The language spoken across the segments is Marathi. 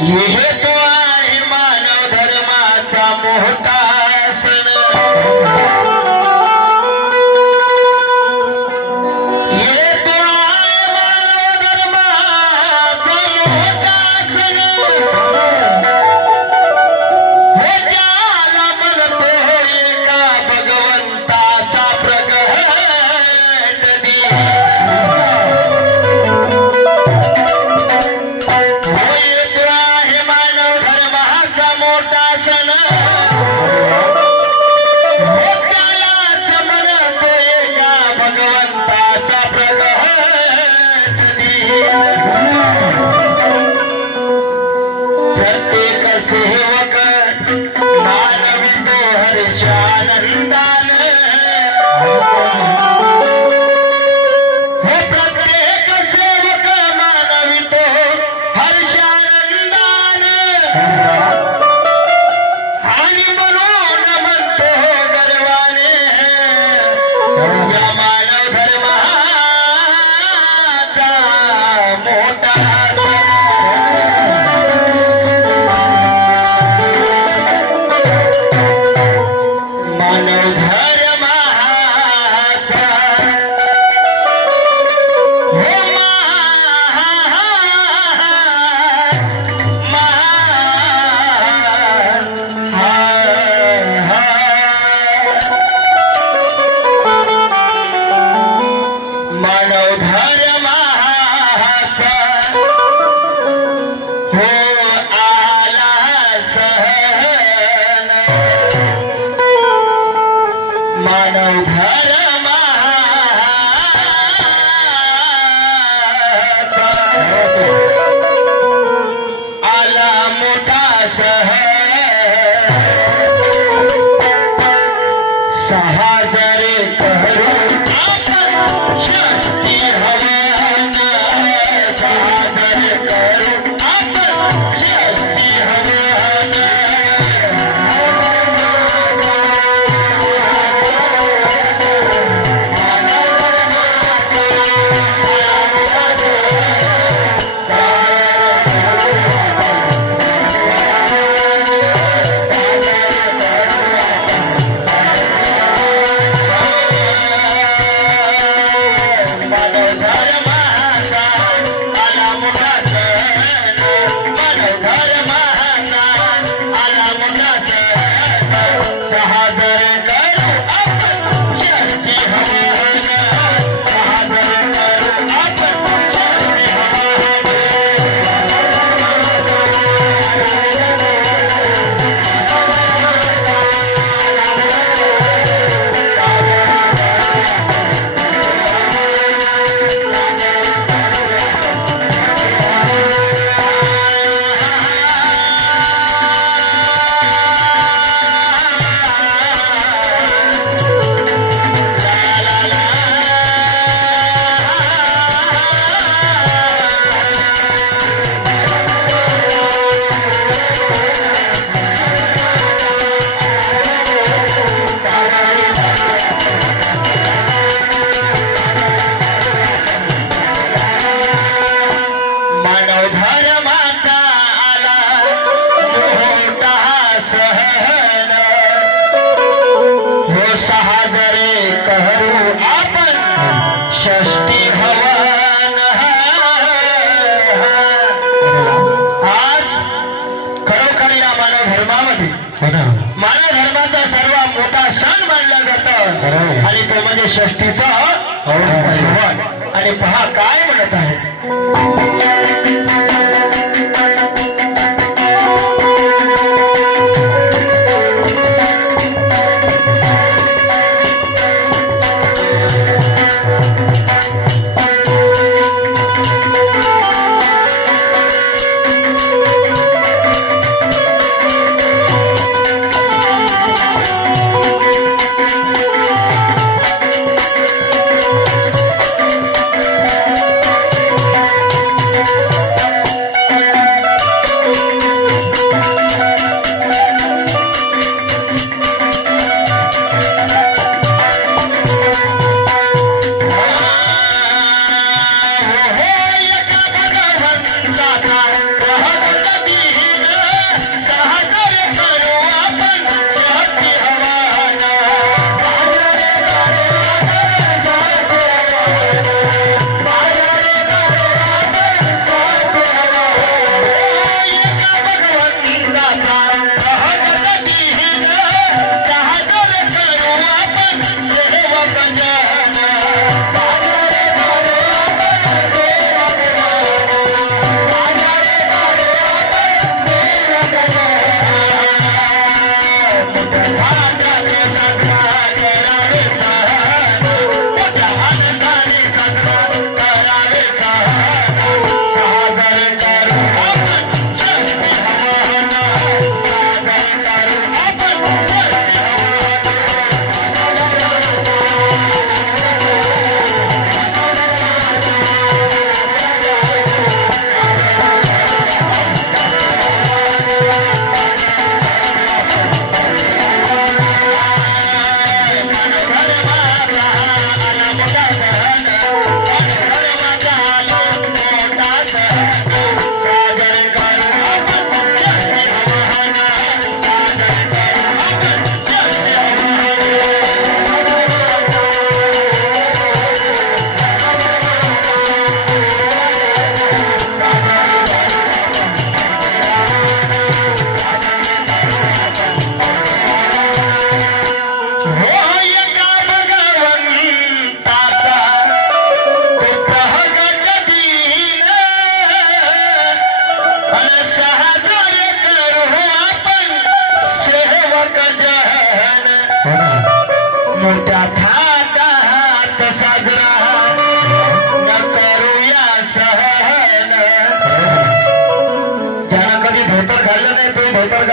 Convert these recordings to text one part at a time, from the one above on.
ये तो आहे मानव धर्माचा मोठा सण ये तो आहे मानव धर्माचा मोठा सण हे ज्याला म्हणतो एका भगवंताचा प्रगट दिन प्रत्येक सेवक मानवितो हर्षानंदान हे प्रत्येक सेवक मानवितो हर्षानंदान आणि म्हणून म्हणतो गर्वाने या मानव धर्माचा मोठा मानव धर्माचा हो मानव धर्माचा हो आला सहन मानव धर्माचा आला मोठा सहा जरे करू आपण शक्ती हवन सहा जरे करू आपण शक्ती हवन मानव धर्माचा आला मोठा सहन हो सहा जरे करू आपण षष्टी हवन आज खरोखर या मानव धर्मामध्ये मानव धर्माचा सर्वात मोठा सण मानला जातो आणि तो म्हणजे षष्टीचा हवन आणि पहा काय म्हणत आहे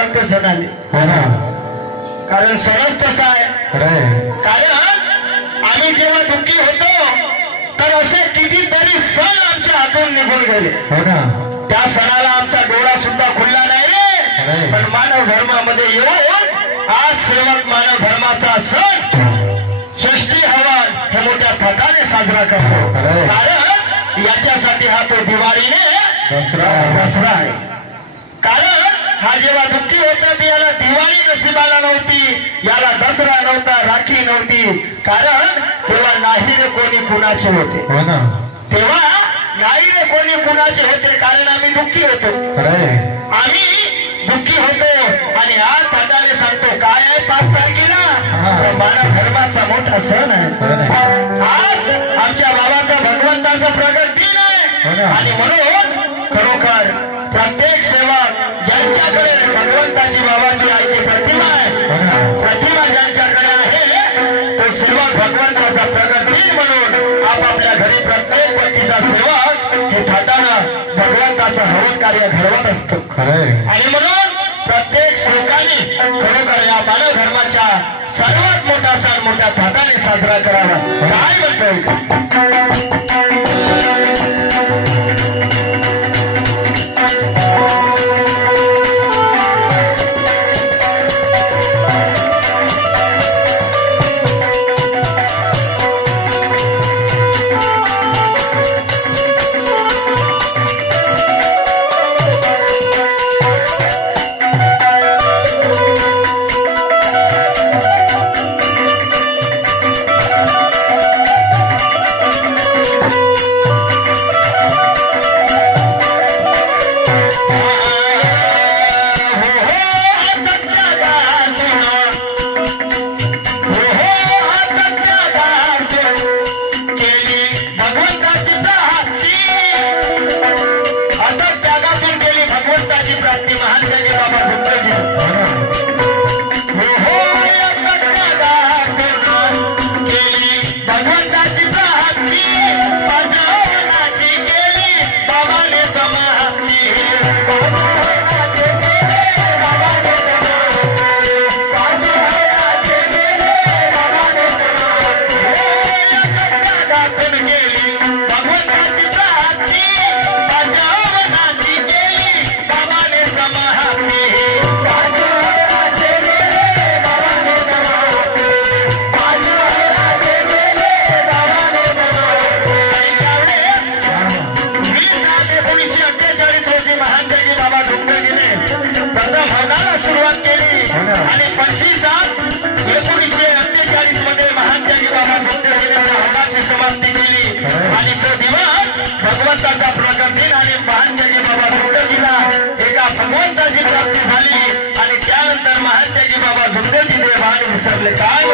लागते सणाले. कारण सणच तसा आहे. कारण आम्ही जेव्हा दुःखी होतो तर असे कितीतरी सण आमच्या हातून निघून गेले. त्या सणाला आमचा डोळा सुद्धा खुलला नाही रे. पण मानव धर्मामध्ये येऊन आज सेवक मानव धर्माचा सण षष्ठी हवन हे मोठ्या थाटाने साजरा करतो. कारण याच्यासाठी हा तो दिवाळीने दसरा आहे. कारण हा जेव्हा दुःखी होता ते याला दिवाळी नशिबाला नव्हती, याला दसरा नव्हता, राखी नव्हती. कारण तेव्हा नाही रे कोणी कुणाचे होते. तेव्हा नाही रे कोणी कुणाचे होते. कारण आम्ही दुःखी होतो. आम्ही दुःखी होतो आणि आज थाटाने सांगतो काय आहे 5 तारखेला मानव धर्माचा मोठा सण आहे. आज आमच्या बाबाचा भगवंताचा प्रगट दिन आहे. आणि म्हणून खरोखर प्रत्येक सेवक ज्यांच्याकडे भगवंताची बाबाची आईची प्रतिमा आहे, प्रतिमा ज्यांच्याकडे आहे तो सेवक भगवंताचा प्रगट दिन म्हणून आपापल्या घरी प्रत्येक पट्टीचा सेवक हे थाटानं भगवंताचं हवन कार्य घडवत असतो. आणि म्हणून प्रत्येक सेवकाने खरोखर या मानव धर्माच्या सर्वात मोठा सण मोठ्या थाटाने साजरा करावा. काय म्हणतोय भगवंताचा प्रकट दिन आणि महान जगी बाबा झुंडजीला एका भगवंताची प्राप्ती झाली. आणि त्यानंतर महान जगी बाबा झुंडजी देवाने विसरले. काय